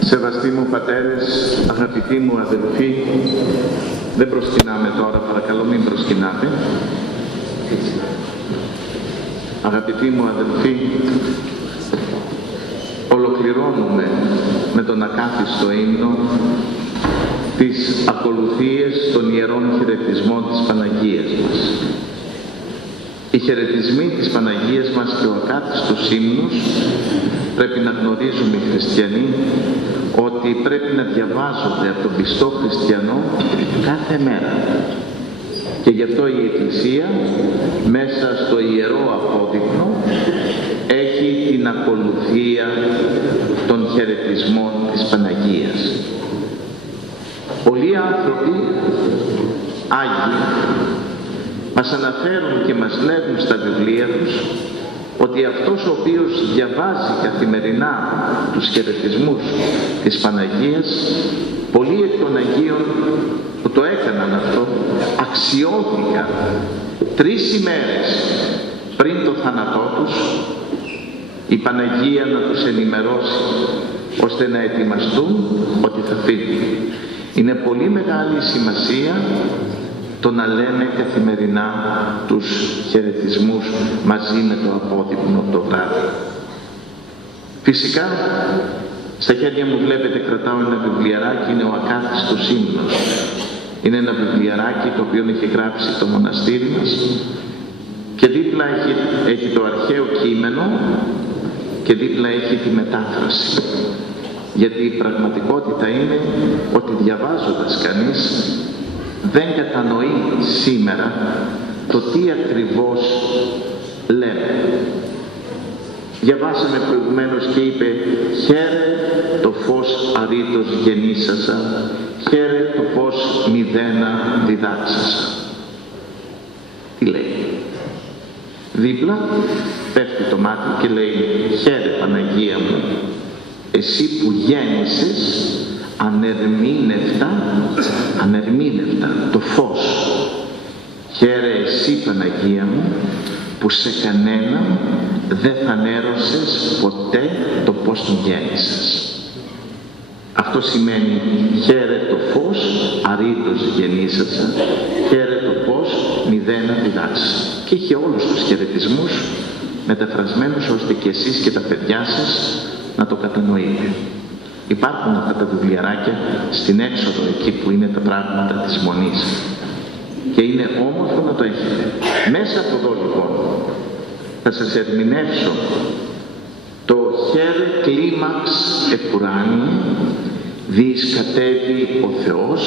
Σεβαστοί μου πατέρες, αγαπητοί μου αδελφοί, δεν προσκυνάμε τώρα, παρακαλώ μην προσκυνάτε. Αγαπητοί μου αδελφοί, ολοκληρώνουμε με τον ακάθιστο ύμνο τις ακολουθίες των ιερών χαιρετισμών της Παναγίας μας. Οι χαιρετισμοί της Παναγίας μας και ο ακάθιστος ύμνος πρέπει να γνωρίζουμε οι χριστιανοί ότι πρέπει να διαβάζονται από τον πιστό χριστιανό κάθε μέρα. Και γι' αυτό η Εκκλησία μέσα στο Ιερό Απόδειπνο έχει την ακολουθία των χαιρετισμών της Παναγίας. Πολλοί άνθρωποι, Άγιοι, μας αναφέρουν και μας λέγουν στα βιβλία τους ότι αυτός ο οποίος διαβάζει καθημερινά τους χαιρετισμούς της Παναγίας, πολλοί εκ των Αγίων που το έκαναν αυτό αξιώθηκαν 3 ημέρες πριν το θάνατό τους η Παναγία να τους ενημερώσει ώστε να ετοιμαστούν ότι θα φύγουν. Είναι πολύ μεγάλη σημασία το να λέμε καθημερινά τους χαιρετισμούς μαζί με το απόδειπνο το βράδυ. Φυσικά, στα χέρια μου βλέπετε κρατάω ένα βιβλιαράκι, είναι ο ακάθιστος ύμνος. Είναι ένα βιβλιαράκι το οποίο έχει γράψει το μοναστήρι μας και δίπλα έχει το αρχαίο κείμενο και δίπλα έχει τη μετάφραση. Γιατί η πραγματικότητα είναι ότι διαβάζοντας κανείς δεν κατανοεί σήμερα το τι ακριβώς λέμε. Διαβάσαμε προηγουμένως και είπε «Χαίρε το φως αρήτως γεννήσασα, χαίρε το φως μηδένα διδάξασα». Τι λέει? Δίπλα πέφτει το μάτι και λέει «Χαίρε Παναγία μου, εσύ που γέννησες ανερμήνευτα το φως. Χαίρε εσύ Παναγία μου που σε κανέναν δεν φανέρωσες ποτέ το πώς τον γέννησες». Αυτό σημαίνει χαίρε το φως αρήτως γεννήσασα, χαίρε το φως μηδένα διδάξασα. Και έχει όλους τους χαιρετισμούς μεταφρασμένους ώστε και εσείς και τα παιδιά σας να το κατανοείτε. Υπάρχουν αυτά τα βιβλιαράκια στην έξοδο εκεί που είναι τα πράγματα της Μονής και είναι όμορφο να το έχετε. Μέσα από εδώ λοιπόν θα σας ερμηνεύσω το «Χαίρε κλίμαξ επουράνιε, δις κατέβει ο Θεός,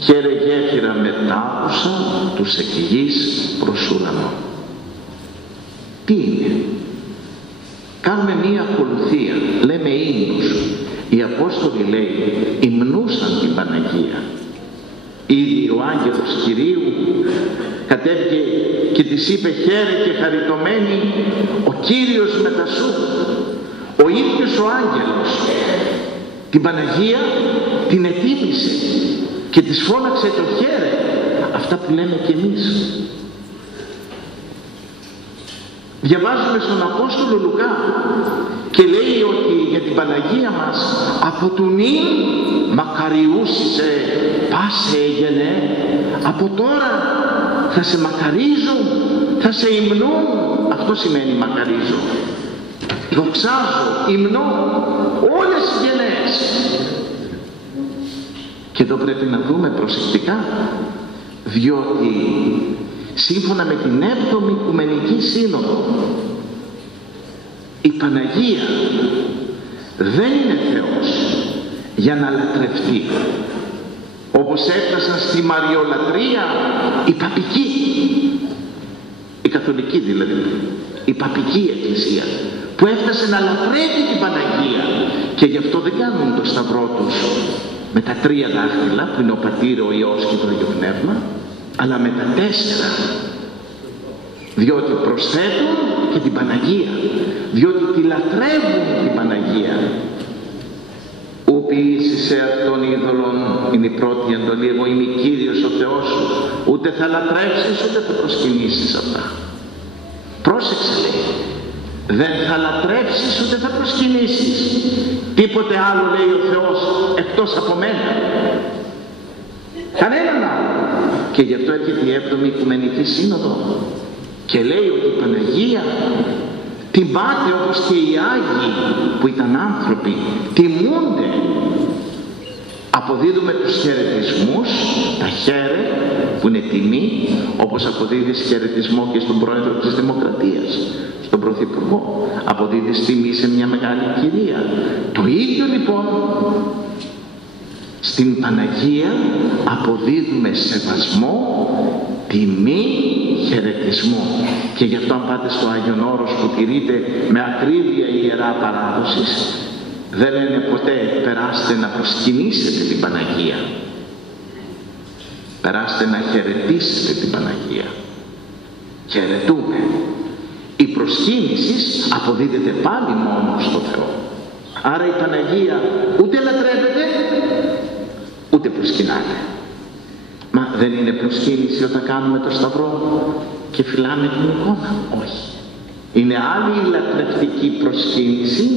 χαίρε γέφυρα μετάκουσα τους εκ γης προς ουρανό». Τι είναι? Κάνουμε μία ακολουθία, λέμε ύμνους. Οι Απόστολοι λέει υμνούσαν την Παναγία. Ήδη ο άγγελος Κυρίου κατέβηκε και της είπε «Χαίρε και χαριτωμένη ο Κύριος μετά σου». Ο ίδιος ο άγγελος την Παναγία την ετίμησε και της φώναξε το «Χαίρε». Αυτά που λέμε κι εμείς. Διαβάζουμε στον Απόστολο Λουκά και λέει ότι για την Παναγία μας από του νυν μακαριούσισε πάσε γενέ, από τώρα θα σε μακαρίζουν, θα σε υμνούν. Αυτό σημαίνει μακαρίζω. Δοξάζω, υμνώ όλες οι γενναίες. Και εδώ πρέπει να δούμε προσεκτικά, διότι σύμφωνα με την 7η Οικουμενική Σύνοδο η Παναγία δεν είναι Θεός για να λατρευτεί, όπως έφτασαν στη Μαριολατρία η παπική, η καθολική δηλαδή, η παπική εκκλησία που έφτασε να λατρεύει την Παναγία και γι' αυτό δεν κάνουν το σταυρό τους με τα 3 δάχτυλα που είναι ο Πατήρ, ο Υιός και το Άγιο Πνεύμα, αλλά με τα 4, διότι προσθέτουν και την Παναγία, διότι τη λατρεύουν την Παναγία. «Ου ποιήσεις σε αυτόν είδωλον», είναι η πρώτη εντολή, «εγώ είμαι Κύριος ο Θεός σου, ούτε θα λατρεύσεις ούτε θα προσκυνήσεις αυτά». Πρόσεξε λέει, Δεν θα λατρέψεις ούτε θα προσκυνήσεις τίποτε άλλο, λέει ο Θεός, εκτός από μένα. Κανέναν άλλο. Και γι' αυτό έρχεται η 7η Οικουμενική Σύνοδο και λέει ότι η Παναγία τιμάται όπως και οι Άγιοι που ήταν άνθρωποι, τιμούνται. Αποδίδουμε τους χαιρετισμούς, τα χαίρε που είναι τιμή, όπως αποδίδεις χαιρετισμό και στον πρόεδρο της Δημοκρατίας, στον Πρωθυπουργό, αποδίδεις τιμή σε μια μεγάλη κυρία. Το ίδιο λοιπόν στην Παναγία αποδίδουμε σεβασμό, τιμή, χαιρετισμό. Και γι' αυτό αν πάτε στο Άγιον Όρος που τηρείται με ακρίβεια η Ιερά Παράδοσης, δεν λένε ποτέ περάστε να προσκυνήσετε την Παναγία. Περάστε να χαιρετήσετε την Παναγία. Χαιρετούμε. Η προσκύνηση αποδίδεται πάλι μόνο στο Θεό. Άρα η Παναγία ούτε λατρεύεται ούτε προσκυνάται. Μα δεν είναι προσκύνηση όταν κάνουμε το Σταυρό και φυλάμε την εικόνα? Όχι. Είναι άλλη η λατρευτική προσκύνηση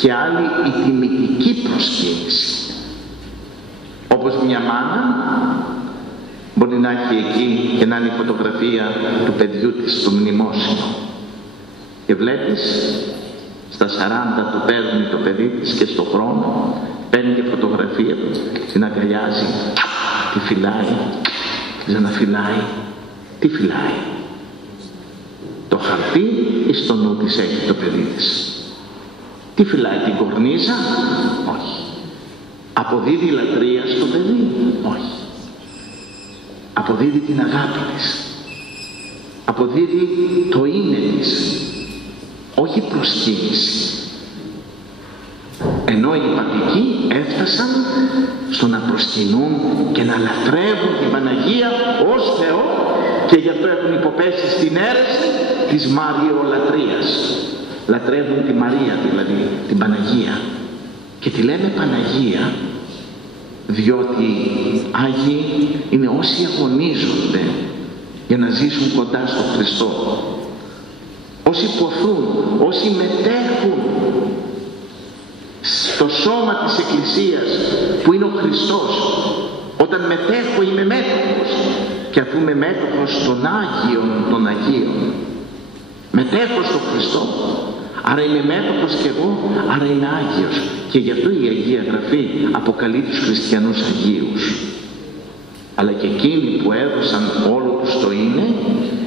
και άλλη η τιμητική προσκύνηση. Όπως μια μάνα μπορεί να έχει εκεί και να είναι η φωτογραφία του παιδιού της στο μνημόσυνο και βλέπεις στα 40 το παίρνει το παιδί της και στο χρόνο παίρνει και φωτογραφία του, την αγκαλιάζει, τη φυλάει, ξαναφυλάει, τη φυλάει. Το χαρτί ή στο νου της έχει το παιδί της? Τι φυλάει, την κορνίζα? Όχι. Αποδίδει λατρεία στο παιδί? Όχι. Αποδίδει την αγάπη της. Αποδίδει το είναι της. Όχι προσκύνηση. Ενώ οι παπικοί έφτασαν στο να προσκυνούν και να λατρεύουν την Παναγία ως Θεό και γι' αυτό έχουν υποπέσει στην αίρεση της Μαριολατρείας. Λατρεύουν τη Μαρία, δηλαδή την Παναγία, και τη λέμε Παναγία διότι Άγιοι είναι όσοι αγωνίζονται για να ζήσουν κοντά στον Χριστό, όσοι ποθούν, όσοι μετέχουν στο σώμα της Εκκλησίας που είναι ο Χριστός. Όταν μετέχω είμαι μέτοχος, και αφού είμαι μέτοχος των Άγιων των Αγίων, μετέχω στον Χριστό, άρα είμαι μέτοχος κι εγώ, άρα είμαι Άγιος. Και γι' αυτό η Αγία Γραφή αποκαλεί τους χριστιανούς Αγίους. Αλλά και εκείνοι που έδωσαν όλο τους το είναι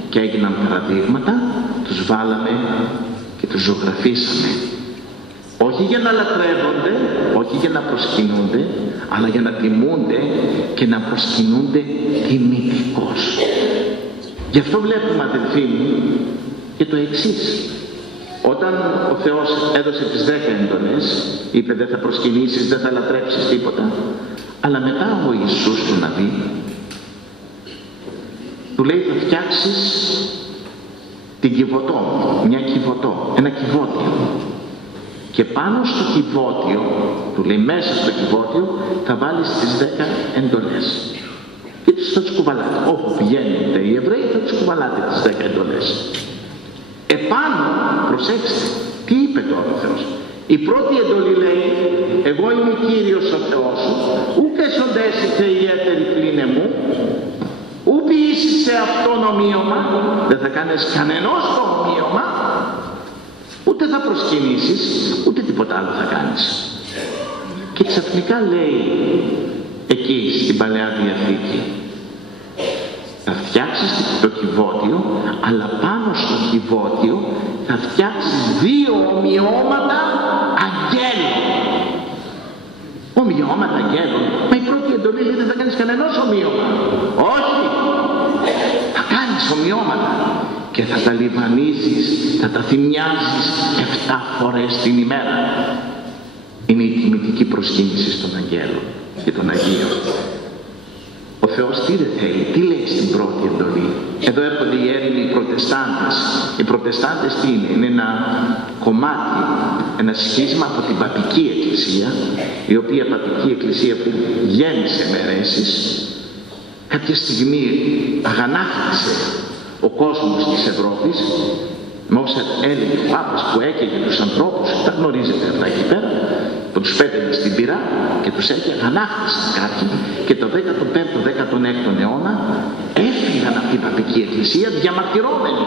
και έγιναν παραδείγματα, τους βάλαμε και τους ζωγραφίσαμε. Όχι για να λατρεύονται, όχι για να προσκυνούνται, αλλά για να τιμούνται και να προσκυνούνται τιμητικώς. Γι' αυτό βλέπουμε, αδελφοί μου, και το εξής. Όταν ο Θεός έδωσε τις 10 εντολές, είπε δεν θα προσκυνήσεις, δεν θα λατρέψεις τίποτα, αλλά μετά ο Ιησούς του να δει, του λέει θα φτιάξεις την Κιβωτό, μια Κιβωτό, ένα κυβότιο, και πάνω στο κυβότιο, του λέει μέσα στο κυβότιο θα βάλεις τις 10 εντολές και θα τους κουβαλάτε. Όπου πηγαίνετε οι Εβραίοι θα τους κουβαλάτε τις 10 εντολές. Επάνω, προσέξτε, τι είπε τώρα ο Θεός? Η πρώτη εντολή λέει εγώ είμαι Κύριος ο Θεός σου, ούκ εσοντέσει και η έτερη πλήν εμού, ου ποιήσεις σε αυτόν ομοίωμα, δεν θα κάνεις κανενός το ομοίωμα, ούτε θα προσκυνήσεις, ούτε τίποτα άλλο θα κάνεις. Και ξαφνικά λέει εκεί στην Παλαιά Διαθήκη, θα φτιάξεις το κυβότιο, αλλά πάνω στο κυβότιο θα φτιάξεις 2 ομοιώματα αγγέλων. Ομοιώματα αγγέλων? Μα η πρώτη εντολή λέει δεν θα κάνεις κανενός ομοίωμα. Όχι! Θα κάνεις ομοιώματα και θα τα λιβανίζεις, θα τα θυμιάζεις 7 φορές την ημέρα. Είναι η τιμητική προσκύνηση των αγγέλων και των Αγίων. Ο Θεός τι δεν θέλει, τι λέει στην πρώτη εντολή? Εδώ έρχονται οι Έλληνοι Προτεστάντες. Οι Προτεστάντες τι είναι? Είναι ένα κομμάτι, ένα σχίσμα από την Παπική Εκκλησία, η οποία Παπική Εκκλησία που γέννησε με αιρέσεις, κάποια στιγμή αγανάκτησε ο κόσμος της Ευρώπης Με όσα έλεγε ο Πάπας που έκαιγε τους ανθρώπους, τα γνωρίζετε αυτά εκεί πέρα, που τους πέταγε στην πυρά και τους έκαιγε, ανάκτησαν κάποιοι και το 15ο, 16ο αιώνα έφυγαν από την Παπική Εκκλησία διαμαρτυρώμενοι.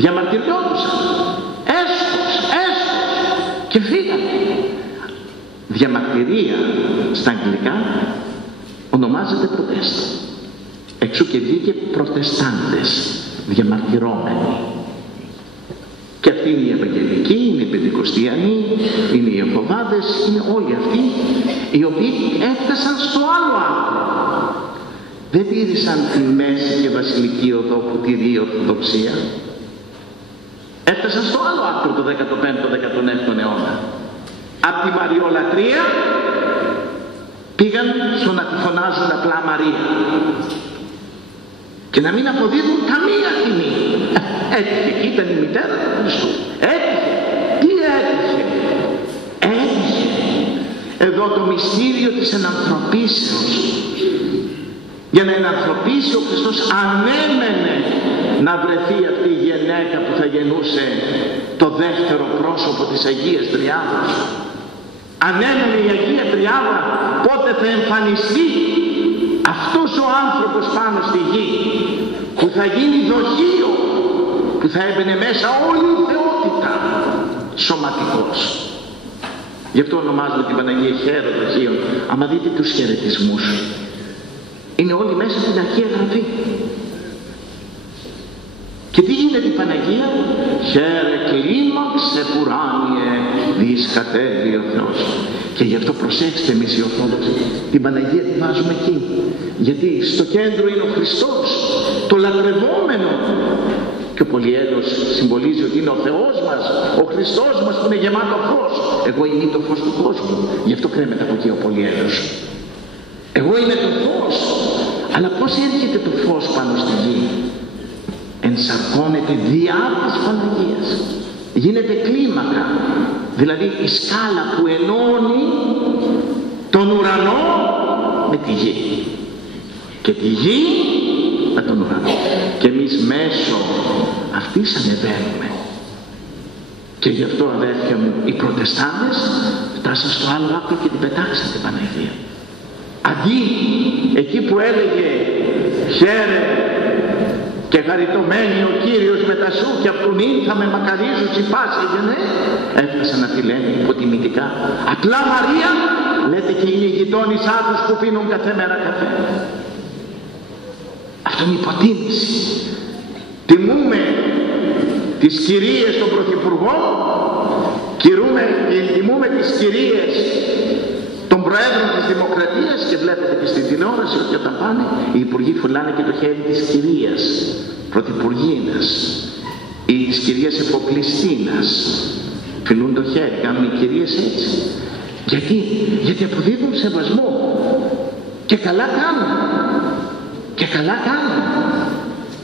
Διαμαρτυριόντουσαν. Έσχος και φύγανε. Διαμαρτυρία στα αγγλικά ονομάζεται προτέστα. Εξού και βγήκε προτεστάντες, διαμαρτυρώμενοι. Και αυτοί είναι οι Ευαγγελικοί, είναι οι Πεντηκοστιανοί, είναι οι Ορθοδάδες, είναι όλοι αυτοί οι οποίοι έφτασαν στο άλλο άκρο. Δεν τήρησαν τη μέση και βασιλική οδό που τηρεί η Ορθοδοξία. Έφτασαν στο άλλο άκρο το 15ο, 16ο αιώνα. Από τη Μαριολατρία πήγαν στο να τη φωνάζουν απλά Μαρία και να μην αποδίδουν καμία τιμή. Έτυχε, εκεί ήταν η μητέρα του Χριστού. Έτυχε. Τι έτυχε? Έτυχε εδώ το μυστήριο της ενανθρωπίσεως. Για να ενανθρωπίσει ο Χριστός ανέμενε να βρεθεί αυτή η γυναίκα που θα γεννούσε το δεύτερο πρόσωπο της Αγίας Τριάδας. Ανέμενε η Αγία Τριάδα πότε θα εμφανιστεί αυτός ο άνθρωπος πάνω στη γη, που θα γίνει δοχείο, που θα έμπαινε μέσα όλη η θεότητα σωματικός. Γι' αυτό ονομάζουμε την Παναγία χέρο δοχείων. Άμα δείτε τους χαιρετισμούς, είναι όλοι μέσα στην Αρχαία Γραφή. Και τι γίνεται η Παναγία? Χαίρε κλίμαξε πουράνιε δις κατέβει ο Θεός. Και γι' αυτό προσέξτε εμείς οι Ορθόδοξοι, την Παναγία τη βάζουμε εκεί. Γιατί στο κέντρο είναι ο Χριστός, το λατρευόμενο. Και ο πολυέλος συμβολίζει ότι είναι ο Θεός μας, ο Χριστός μας που είναι γεμάτο φως. Εγώ είμαι το φως του κόσμου. Γι' αυτό κρέμεται από εκεί ο πολυέλος. Εγώ είμαι το φως. Αλλά πώς έρχεται το φως πάνω στη γη? Ενσαρκώνεται διά της Παναγίας. Γίνεται κλίμακα. Δηλαδή η σκάλα που ενώνει τον ουρανό με τη γη. Και τη γη με τον ουρανό. Και εμείς μέσω αυτής ανεβαίνουμε. Και γι' αυτό, αδέρφια μου, οι προτεστάντες φτάσαν στο άλλο άκρο και την πετάξαν την Παναγία. Αντί εκεί που έλεγε χαίρε και χαριτωμένη ο Κύριος μετά σου και απ' τον ήλθα με μακαρίζους η πάση έγινε, έφτασαν να τη λένε υποτιμητικά απλά Μαρία, λέτε και είναι η γειτόνισά τους που πίνουν κάθε μέρα καφέ. Αυτό είναι υποτίμηση. Τιμούμε τις κυρίες των πρωθυπουργών, τιμούμε τις κυρίες των προέδρων της Δημοκρατίας και βλέπετε και στην τηλεόραση ότι όταν πάνε οι υπουργοί φουλάνε και το χέρι της κυρίας πρωθυπουργίνας ή της κυρίας εφοπλιστίνας, φιλούν το χέρι, κάνουν οι κυρίες έτσι. Γιατί αποδίδουν σεβασμό και καλά κάνουν. Και καλά κάνουν.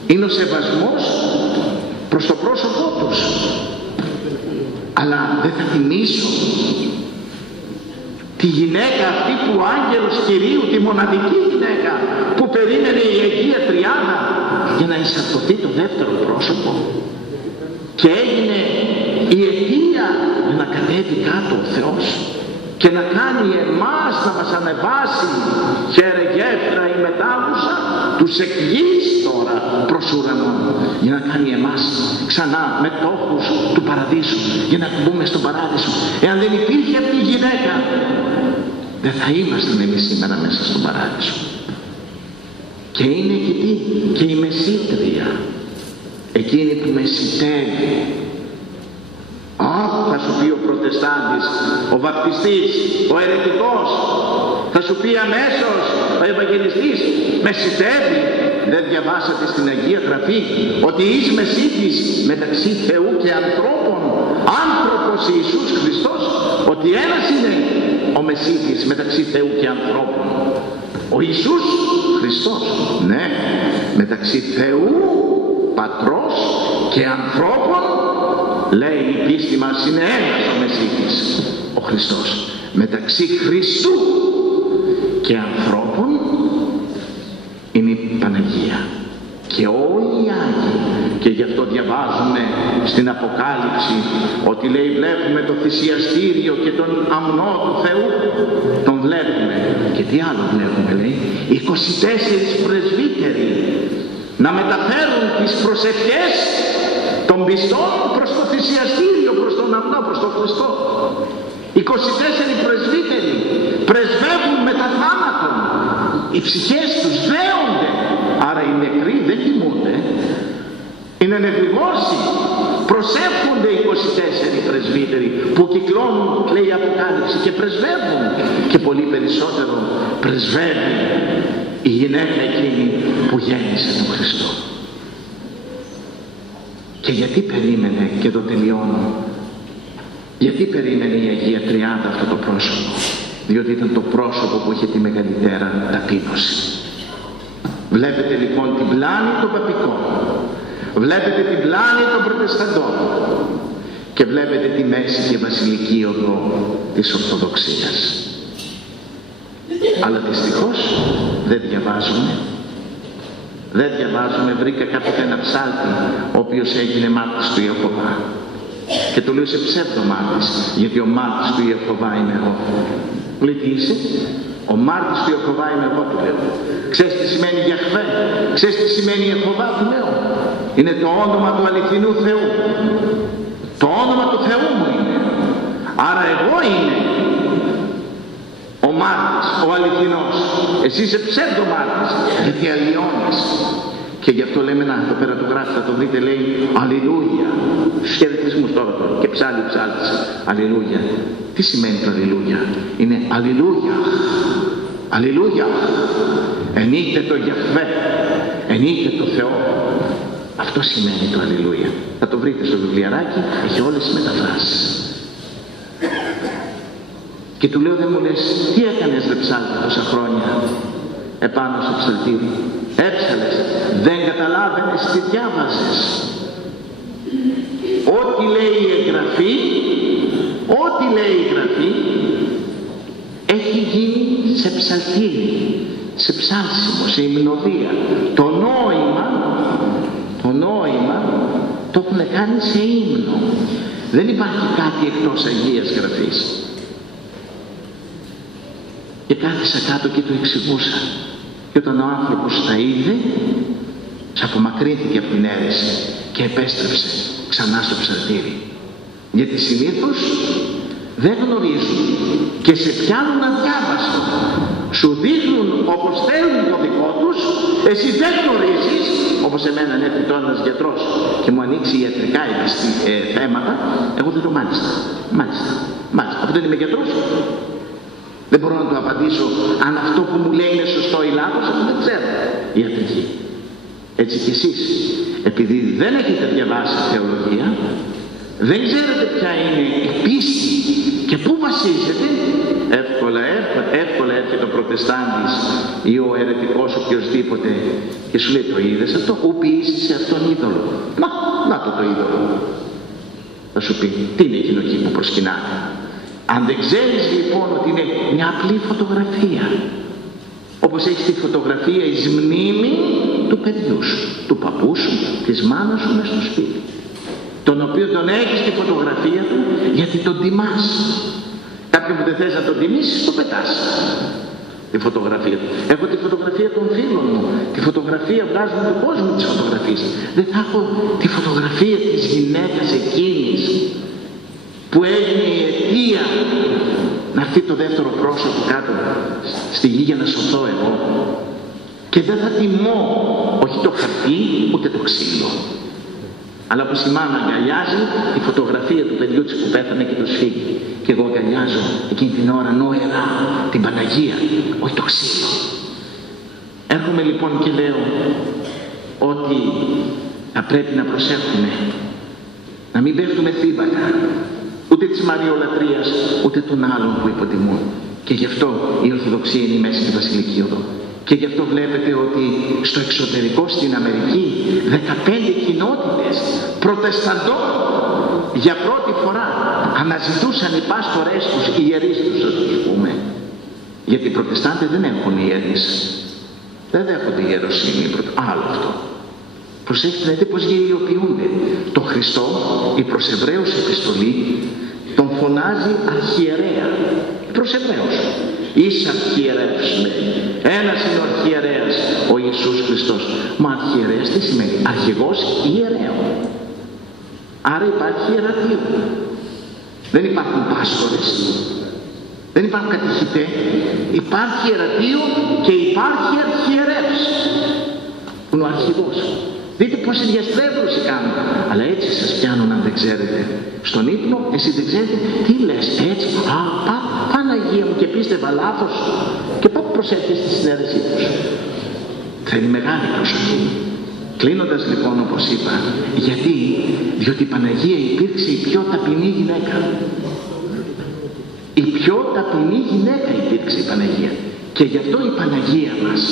Είναι ο σεβασμός προς το πρόσωπό τους. Αλλά δεν θα τιμήσω τη γυναίκα αυτή που ο άγγελος Κυρίου, τη μοναδική γυναίκα που περίμενε η Αγία Τριάδα για να ενσαρκωθεί το δεύτερο πρόσωπο και έγινε η αιτία για να κατέβει κάτω ο Θεός και να κάνει εμάς να μας ανεβάσει χαίρε γέφυρα η μετάγουσα τους εκγείς τώρα προς ουρανό, για να κάνει εμάς ξανά μετόχους του παραδείσου, για να μπούμε στον παράδεισο. Εάν δεν υπήρχε αυτή η γυναίκα, δεν θα ήμασταν εμείς σήμερα μέσα στον παράδεισο. Και είναι και η μεσήτρια, εκείνη που μεσητεύει. Θα σου πει ο προτεστάντης, ο βαπτιστής, ο αιρετικός, θα σου πει αμέσως ο Ευαγγελιστής, μεσητεύει. Δεν διαβάσατε στην Αγία Γραφή ότι εις μεσίτης μεταξύ Θεού και ανθρώπων, άνθρωπος Ιησούς Χριστός, ότι ένας είναι ο μεσίτης μεταξύ Θεού και ανθρώπων, ο Ιησούς Χριστός, ναι, μεταξύ Θεού Πατρός και ανθρώπων. Λέει η πίστη μας είναι ένας ο Μεσίτης, ο Χριστός. Μεταξύ Χριστού και ανθρώπων είναι η Παναγία. Και όλοι οι Άγιοι. Και γι' αυτό διαβάζουμε στην Αποκάλυψη ότι λέει βλέπουμε το θυσιαστήριο και τον αμνό του Θεού. Τον βλέπουμε. Και τι άλλο βλέπουμε, λέει, 24 πρεσβύτεροι να μεταφέρουν τις προσευχές των πιστών προς το θυσιαστήριο, προς τον αμνό, προς τον Χριστό. 24 πρεσβύτεροι πρεσβεύουν μετά θάνατον. Οι ψυχές τους δέονται. Άρα οι νεκροί δεν κοιμούνται, είναι νεκρηγόρσοι. Προσεύχονται 24 πρεσβύτεροι που κυκλώνουν, λέει η Αποκάλυψη, και πρεσβεύουν. Και πολύ περισσότερο πρεσβεύει η γυναίκα εκείνη που γέννησε τον Χριστό. Και γιατί περίμενε, και το τελειώνω, γιατί περίμενε η Αγία Τριάδα αυτό το πρόσωπο? Διότι ήταν το πρόσωπο που είχε τη μεγαλύτερα ταπείνωση. Βλέπετε λοιπόν την πλάνη των παπικών, βλέπετε την πλάνη των προτεσταντών και βλέπετε τη μέση και βασιλική οδό της Ορθοδοξίας. Αλλά δυστυχώς δεν διαβάζουμε. Βρήκα κάποτε ένα ψάλτη ο οποίος έγινε μάρτης του Ιεχωβά και το λέω σε ψεύδο μάρτης, γιατί ο μάρτης του Ιεχωβά είμαι εγώ. Λέει τι είσαι? Ο μάρτης του Ιεχωβά είμαι εγώ, του λέω. Ξέρεις τι σημαίνει Γιαχβέ? Ξέρεις τι σημαίνει Ιεχωβά, του λέω? Είναι το όνομα του αληθινού Θεού. Το όνομα του Θεού μου είναι. Άρα εγώ είμαι ο μάρτης, ο αληθινός. Εσύ είσαι ψεύδο μάρτης, γιατί αλλοιώνεις. Και γι' αυτό λέμε, να, εδώ πέρα το γράφει, θα το δείτε, λέει Αλληλούια. Στους χαιρετισμούς τώρα, και ψάλτης, Αλληλούια. Τι σημαίνει το Αλληλούια? Είναι Αλληλούια. Αλληλούια. Ενείτε το Γιαχβέ, ενείτε το Θεό. Αυτό σημαίνει το Αλληλούια. Θα το βρείτε στο βιβλιαράκι, έχει όλες τις μεταφράσεις. Και του λέω, δεν μου λες, τι έκανες ρε ψάλτη τόσα χρόνια επάνω στο ψαλτήρι? Έψαλες, δεν καταλάβαινες τι διάβαζες. Ό,τι λέει η Γραφή, ό,τι λέει η Γραφή έχει γίνει σε ψαλτήρι, σε ψάλσιμο, σε υμνοδία. Το νόημα το έχουν κάνει σε ύμνο. Δεν υπάρχει κάτι εκτός Αγίας Γραφής. Και κάθισα κάτω και το εξηγούσα. Και όταν ο άνθρωπος τα είδε, απομακρύνθηκε από την αίρεση και επέστρεψε ξανά στο ψαλτήρι. Γιατί συνήθως δεν γνωρίζουν και σε πιάνουν αδιάβαστο. Σου δείχνουν όπως θέλουν το δικό τους, εσύ δεν γνωρίζεις. Όπως εμένα έρθει τώρα ένας γιατρός και μου ανοίξει ιατρικά θέματα, εγώ δεν το μάλιστα. Από δεν είμαι γιατρός. Δεν μπορώ να του απαντήσω αν αυτό που μου λέει είναι σωστό ή λάθος, αυτό δεν ξέρω ιατρική. Έτσι κι εσείς, επειδή δεν έχετε διαβάσει θεολογία, δεν ξέρετε ποια είναι η πίστη και πού βασίζεται, εύκολα έρχεται ο προτεστάντης ή ο αιρετικός οποιοσδήποτε και σου λέει, το είδες αυτό, ου ποιήσεις σε αυτόν είδωλο? Να το είδωλο. Θα σου πει, τι είναι εκείνο εκεί που προσκυνάται? Αν δεν ξέρεις λοιπόν ότι είναι μια απλή φωτογραφία, όπως έχεις τη φωτογραφία εις μνήμη του παιδιού σου, του παππού σου, της μάνας σου μες στο σπίτι, τον οποίο τον έχεις τη φωτογραφία του γιατί τον τιμάς. Κάποιον που δεν θες να τον τιμήσεις, το πετάς τη φωτογραφία του. Έχω τη φωτογραφία των φίλων μου, τη φωτογραφία βγάζουν του κόσμου τις φωτογραφίες. Δεν θα έχω τη φωτογραφία της γυναίκας εκείνης που έγινε η αιτία να έρθει το δεύτερο πρόσωπο κάτω στη γη για να σωθώ εγώ. Και δεν θα τιμώ όχι το χαρτί ούτε το ξύλο, αλλά όπως η μάνα αγκαλιάζει τη φωτογραφία του παιδιού της που πέθανε και το σφίγγει, και εγώ αγκαλιάζω εκείνη την ώρα νόερα την Παναγία, όχι το ξύλο. Έρχομαι λοιπόν και λέω ότι θα πρέπει να προσέχουμε να μην πέφτουμε θύματα ούτε της Μαριολατρίας ούτε των άλλων που υποτιμούν. Και γι' αυτό η Ορθοδοξία είναι η μέση και βασιλική οδό. Και γι' αυτό βλέπετε ότι στο εξωτερικό, στην Αμερική, 15 κοινότητες προτεσταντών για πρώτη φορά αναζητούσαν οι πάστορες τους, οι ιερείς τους, ας τους πούμε. Γιατί οι προτεστάντες δεν έχουν ιερείς. Δεν δέχονται ιεροσύνη. Άλλο αυτό. Προσέχετε να δείτε πως γελιοποιούνται. Το Χριστό, η προς Εβραίους επιστολή, τον φωνάζει αρχιερέα. Προς Εβραίους. Είσαι αρχιερέας, λέει. Ένας είναι ο αρχιερέας, ο Ιησούς Χριστός. Μα αρχιερέας τι σημαίνει? Αρχηγός ιερέων. Άρα υπάρχει ιερατείο. Δεν υπάρχουν πάστορες, δεν υπάρχουν κατηχητές, υπάρχει ιερατείο και υπάρχει αρχιερεύς που είναι ο αρχηγός. Δείτε πόση διαστρέβλωση κάνουν. Αλλά έτσι σας πιάνουν αν δεν ξέρετε. Στον ύπνο εσύ δεν ξέρετε τι λες έτσι. Παναγία μου, και πίστευα λάθος. Και πότε προσέχεις στη συνέντευξή τους? Θέλει μεγάλη προσοχή. Κλείνοντας λοιπόν, όπως είπα, γιατί? Διότι η Παναγία υπήρξε η πιο ταπεινή γυναίκα. Η πιο ταπεινή γυναίκα υπήρξε η Παναγία. Και γι' αυτό η Παναγία μας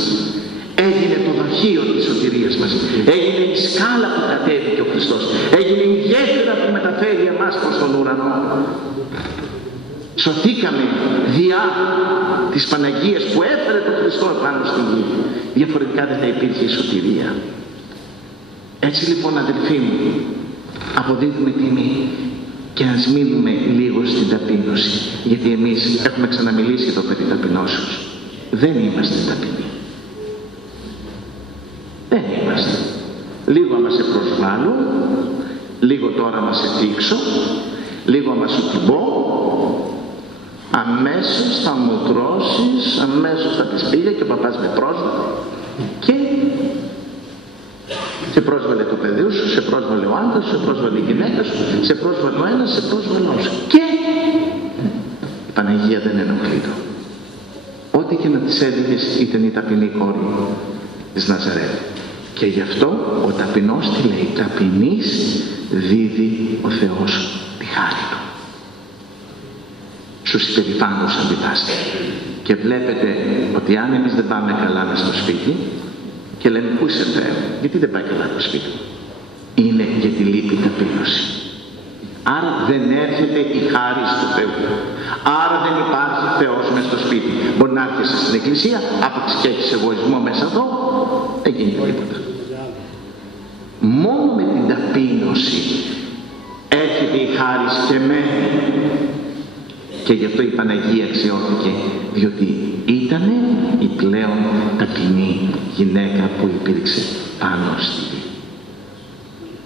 έγινε το δοχείο της σωτηρίας μας. Έγινε η σκάλα που κατέβηκε ο Χριστός. Έγινε η γέφυρα που μεταφέρει εμάς προς τον ουρανό. Σωθήκαμε διά της Παναγίας που έφερε τον Χριστό επάνω στη γη. Διαφορετικά δεν θα υπήρχε η σωτηρία. Έτσι λοιπόν, αδελφοί μου, αποδίδουμε τιμή και ας μείνουμε λίγο στην ταπείνωση, γιατί εμείς έχουμε ξαναμιλήσει εδώ περί ταπεινώσεως. Δεν είμαστε ταπεινοί. Δεν είμαστε. Λίγο άμα σε προσβάλλω, λίγο τώρα άμα σε θίξω, λίγο άμα σου την πω, αμέσως θα μου τρώσεις, αμέσως θα πεις πήγα και ο παπάς με πρόσβαλε και σε πρόσβαλε το παιδί σου, σε πρόσβαλε ο άντρας σου, σε πρόσβαλε η γυναίκα σου, σε πρόσβαλε ο ένας, σε πρόσβαλε ο άλλος. Και η Παναγία δεν ενοχλεί το. Ό,τι και να της έδιγες ήταν η ταπεινή κόρη της Ναζαρέτ. Και γι' αυτό ο ταπεινός τι λέει? Ταπεινής δίδει ο Θεός τη χάρη του. Στους υπερηφάνους αντιτάσσεται. Και βλέπετε ότι αν εμείς δεν πάμε καλά μες στο σπίτι και λέμε πού είσαι Θεέ, γιατί δεν πάει καλά το σπίτι, είναι γιατί λείπει ταπείνωση. Άρα δεν έρχεται η χάρη του Θεού. Άρα δεν υπάρχει Θεός μες στο σπίτι. Μπορεί να έρχεσαι στην εκκλησία, άπαξ και έχεις εγωισμό μέσα εδώ, δεν γίνεται τίποτα. Μόνο με την ταπείνωση έρχεται η χάρη και μένει. Και γι' αυτό η Παναγία αξιώθηκε, διότι ήταν η πλέον ταπεινή γυναίκα που υπήρξε πάνω στη γη.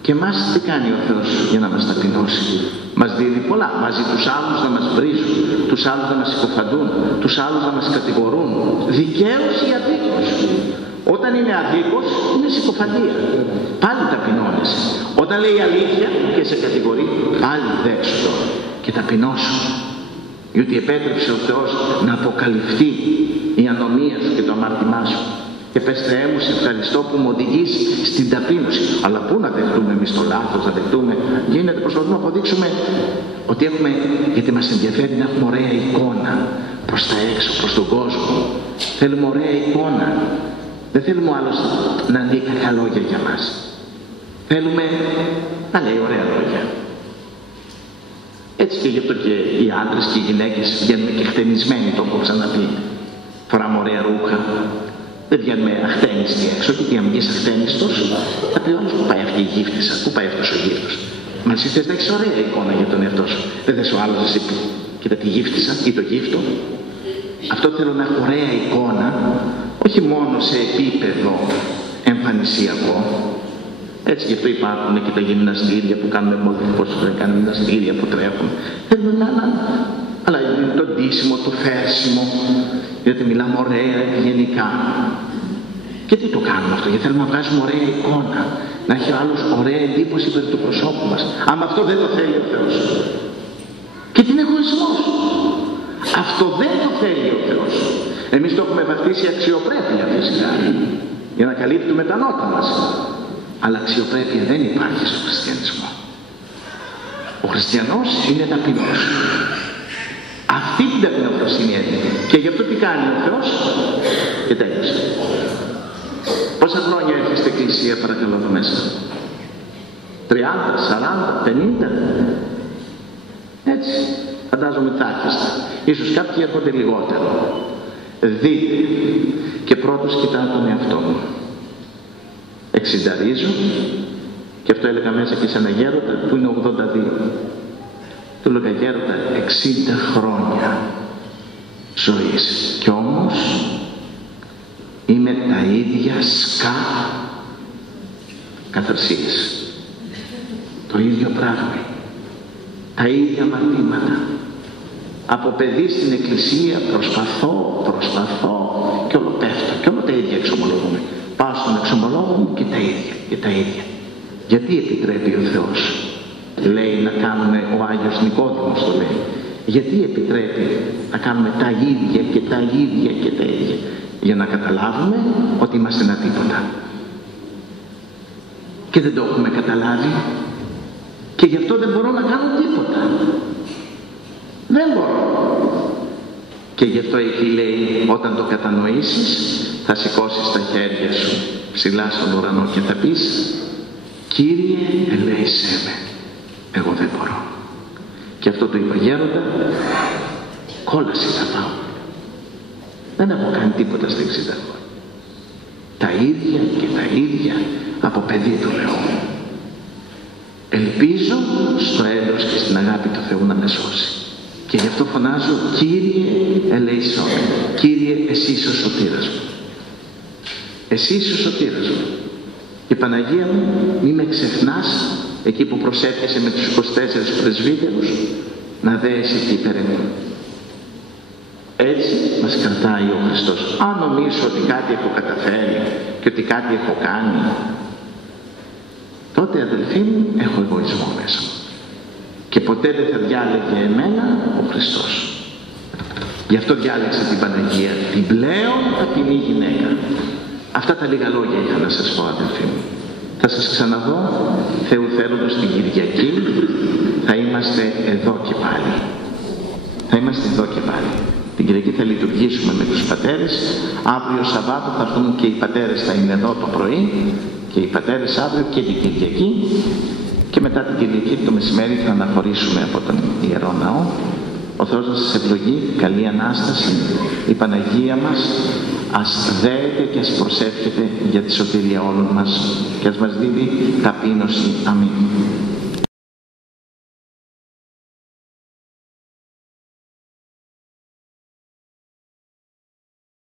Και εμάς τι κάνει ο Θεός για να μας ταπεινώσει? Μας δίνει πολλά. Μαζί τους άλλους να μας βρίζουν, τους άλλους να μας συκοφαντούν, τους άλλους να μας κατηγορούν. Δικαίως ή αδίκως. Όταν είναι αδίκως είναι συκοφαντία. Πάλι ταπεινώνεσαι. Όταν λέει αλήθεια και σε κατηγορεί, πάλι δέξου το και ταπεινώσου. Διότι επέτρεψε ο Θεός να αποκαλυφθεί η ανομία σου και το αμάρτημά σου. Και πες Θεέ μου, σε ευχαριστώ που μου οδηγείς στην ταπείνωση. Αλλά πού να δεχτούμε εμείς το λάθος, να δεχτούμε? Γίνεται, προσπαθούμε να αποδείξουμε ότι έχουμε, γιατί μας ενδιαφέρει να έχουμε ωραία εικόνα προς τα έξω, προς τον κόσμο. Θέλουμε ωραία εικόνα. Δεν θέλουμε ο άλλος να δει κακά λόγια για μας. Θέλουμε να λέει ωραία λόγια. Έτσι και γι' αυτό και οι άντρες και οι γυναίκες βγαίνουν και χτενισμένοι, το έχω ξαναπεί. Φοράμε ωραία ρούχα. Δεν βγαίνουμε αχτένιστοι έξω, γιατί αν βγεις αχτένιστος, θα πει όλος πού πάει αυτή η γύφτισσα, πού πάει αυτός ο γύφτος. Μα εσύ θες να έχεις ωραία εικόνα για τον εαυτό σου. Δεν θες ο άλλος εσύ κοίτα τη γύφτισσα ή το γύφτο. Αυτό θέλω να έχω ωραία εικόνα, όχι μόνο σε επίπεδο εμφανισιακό. Έτσι γι' αυτό υπάρχουν και τα γυμναστήρια που κάνουν πώς κάνουν γυμναστήρια που τρέχουν. Θέλουν να αλλά είναι το ντύσιμο, το φέρσιμο, γιατί μιλάμε ωραία γενικά. Και τι το κάνουμε αυτό? Γιατί θέλουμε να βγάζουμε ωραία εικόνα, να έχει ο άλλος ωραία εντύπωση περί του προσώπου μας. Αν αυτό δεν το θέλει ο Θεός. Και τι είναι εγωισμός? Αυτό δεν το θέλει ο Θεός. Εμείς το έχουμε βαφτίσει αξιοπρέπεια φυσικά, για να καλύπτουμε τα νότα μας. Αλλά αξιοπρέπεια δεν υπάρχει στο χριστιανισμό. Ο χριστιανός είναι ταπεινός. Αυτή την ταπεινοφροσύνη έχει. Και γι' αυτό τι κάνει ο Θεός? Και τέλειωσε. Πόσα χρόνια έρχεσαι στην εκκλησία παρακαλώ εδώ μέσα? 30, 40, 50? Έτσι. Φαντάζομαι θα έρχεστε. Ίσως κάποιοι έρχονται λιγότερο. Δείτε. Και πρώτος κοιτάω τον εαυτό μου. εξινταρίζω, και αυτό έλεγα μέσα και σε ένα γέροντα που είναι 82. Του έλεγα, γέροντα, 60 χρόνια ζωής κι όμως είμαι τα ίδια σκά καθαρσίες. Το ίδιο πράγμα, τα ίδια μαθήματα. Από παιδί στην εκκλησία προσπαθώ και όλο πέφτω και όλο τα ίδια εξομολογούμε. Πάω στον εξομολόγο μου και τα ίδια. Γιατί επιτρέπει ο Θεός, λέει, να κάνουμε, ο Άγιος Νικόδημος το λέει, γιατί επιτρέπει να κάνουμε τα ίδια και τα ίδια και τα ίδια? Για να καταλάβουμε ότι είμαστε ένα τίποτα. Και δεν το έχουμε καταλάβει και γι' αυτό δεν μπορώ να κάνω τίποτα. Δεν μπορώ. Και γι' αυτό εκεί λέει, όταν το κατανοήσεις, θα σηκώσεις τα χέρια σου ψηλά στον ουρανό και θα πεις, Κύριε, ελέησέ με, εγώ δεν μπορώ. Και αυτό το είπα, γέροντα, κόλαση θα πάω. Δεν έχω κάνει τίποτα στα 60 χρόνια. Τα ίδια και τα ίδια από παιδί του λέω. Ελπίζω στο έλεος και στην αγάπη του Θεού να με σώσει. Και γι' αυτό φωνάζω, Κύριε ελέησό με. Κύριε, εσύ είσαι ο σωτήρας μου. Εσύ είσαι ο σωτήρας μου. Και Παναγία μου, μη με ξεχνάς εκεί που προσεύχεσαι με τους 24 πρεσβύτερους, να δέεσαι εκεί υπέρ μου. Έτσι μας κρατάει ο Χριστός. Αν νομίζω ότι κάτι έχω καταφέρει και ότι κάτι έχω κάνει, τότε, αδελφοί μου, έχω εγωισμό μέσα μου. Και ποτέ δεν θα διάλεγε εμένα ο Χριστός. Γι' αυτό διάλεξε την Παναγία, την πλέον ταπεινή γυναίκα. Αυτά τα λίγα λόγια είχα να σας πω, αδελφοί μου. Θα σας ξαναδώ, Θεού θέλοντος, την Κυριακή. Θα είμαστε εδώ και πάλι. Θα είμαστε εδώ και πάλι. Την Κυριακή θα λειτουργήσουμε με τους πατέρες. Αύριο Σαββάτο θα έρθουν και οι πατέρες, θα είναι εδώ το πρωί. Και οι πατέρες αύριο και την Κυριακή. Και μετά την Κυριακή το μεσημέρι θα αναχωρήσουμε από τον Ιερό Ναό. Ο Θεός να σας ευλογεί, καλή Ανάσταση. Η Παναγία μας ας δέεται και ας προσεύχεται για τη σωτηρία όλων μας και ας μας δίδει ταπείνωση. Αμήν.